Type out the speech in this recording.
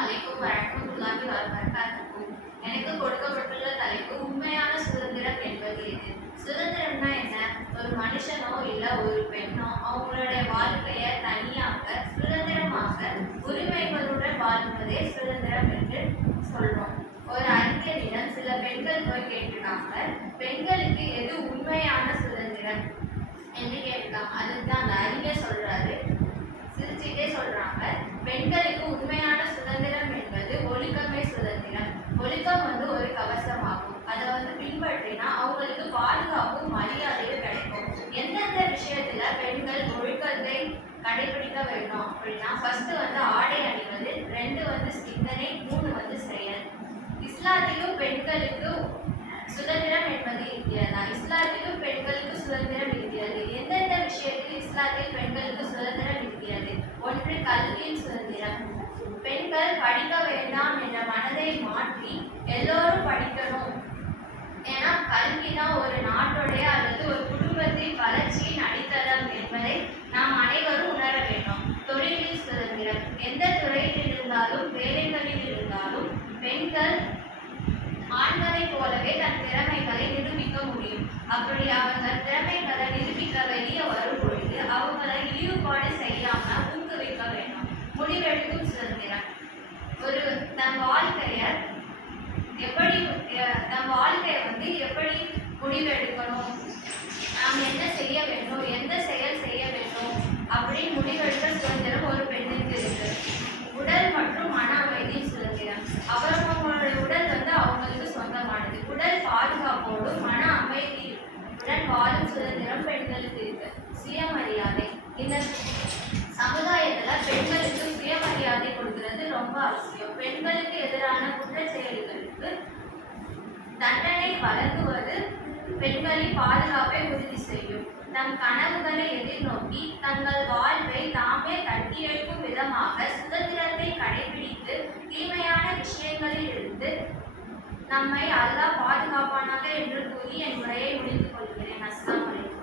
அலைக்கும் வரஹ்மத்துல்லாஹி வபரகாத்துஹு. எனக்கு கொடுக்கப்பட்டுள்ள தலைப்பு உண்மையான சுதந்திரம் என்பது எது? சுதந்திரம்னா என்ன? ஒரு மனுஷனோ இல்ல ஒரு பெண்ணோ அவங்களுடைய வாழ்க்கைய தனியாக சுதந்திரமாக உரிமைகளுடன் வாழ்வதே சுதந்திரம் என்று சொல்றோம். ஒரு அறிஞரிடம் சில பெண்கள் போய் கேட்டிருக்காங்க, பெண்களுக்கு எது உண்மையான சுதந்திரம் என்று கேட்டிருக்காங்க. அதுதான் அந்த அறிஞர் சொல்றாரு, சிரிச்சுட்டே சொல்றாங்க, பெண்களுக்கு உண்மையான சுதந்திரம் என்பது ஒழுக்கமே சுதந்திரம். ஒழுக்கம் ஒரு கவசமாகும். அதை பின்பற்றினா அவங்களுக்கு பாதுகாப்பும் மரியாதையும் கிடைக்கும். எந்தெந்த விஷயத்துல பெண்கள் ஒழுக்கத்தை கடைபிடிக்க வேண்டும் அப்படின்னா, ஃபர்ஸ்ட் ஆடை அணிவது, 2 சிந்தனை, 3 செயல். இஸ்லாத்திலும் பெண்களுக்கு சுதந்திரம் என்பது இருக்கிறதா? இஸ்லாத்திலும் பெண்களுக்கு சுதந்திரம் இருக்கிறது. எந்தெந்த விஷயத்தில் இஸ்லாத்தில் பெண்களுக்கு சுதந்திரம் இருக்கிறது? 1, கல்வியின் சுதந்திரம். பெண்கள் படிக்க வேண்டாம் என்ற மனதை மாற்றி எல்லோரும் படிக்கணும். ஏன்னா கல்விதான் ஒரு நாட்டுடைய அல்லது ஒரு குடும்பத்தின் வளர்ச்சியின் அடித்தளம் என்பதை நாம் அனைவரும் உணர வேண்டும். தொழிலில் சுதந்திரம். எந்த துறையில் இருந்தாலும் வேலைகளில் இருந்தாலும் பெண்கள் ஆண்களை போலவே தன் திறமைகளை நிரூபிக்க முடியும். அப்படி அவங்க திறமைகளை நிரூபிக்க வெளியே வரும் பொழுது அவங்களை இழிவுபாடு செய்யாம ஊக்குவிக்க வேண்டும். முடிவெடுக்கும் சுதந்திரம். ஒரு தன் வாழ்க்கைய எப்படி முடிவெடுக்கணும், நாம் என்ன செய்ய வேண்டும், எந்த செயல் செய்ய வேண்டும் அப்படின்னு முடிவெடுக்க சுதந்திரம் ஒரு பெண்ணுக்கு இருக்கு. உடல் மற்றும் மன அமைதியின் சுதந்திரம். அவர்களுடைய உடல் அவங்களுக்கு சொந்தமானது. உடல் பாதுகாப்போடும் மன அமைதியுடன் வாழும் சுதந்திரம் பெண்களுக்கு இருக்கு. சுயமரியாதை. இந்த சமுதாயத்துல பெண்களுக்கு சுயமரியாதை கொடுக்கிறது ரொம்ப அவசியம். பெண்களுக்கு எதிரான குற்ற செயல்களுக்கு தண்டனை வழங்குவது பெண்களின் பாதுகாப்பை உறுதி செய்யும். தம் கனவுகளை எதிர்நோக்கி தங்கள் வாழ்வை தாமே கட்டியெழுப்பும் விதமாக சுதந்திரத்தை கடைபிடித்து தீமையான விஷயங்களில் இருந்து நம்மை அல்லாஹ் பாதுகாப்பானாக என்று கூறி என் உரையை முடித்துக் கொள்கிறேன். அஸ்ஸலாமு அலைக்கும்.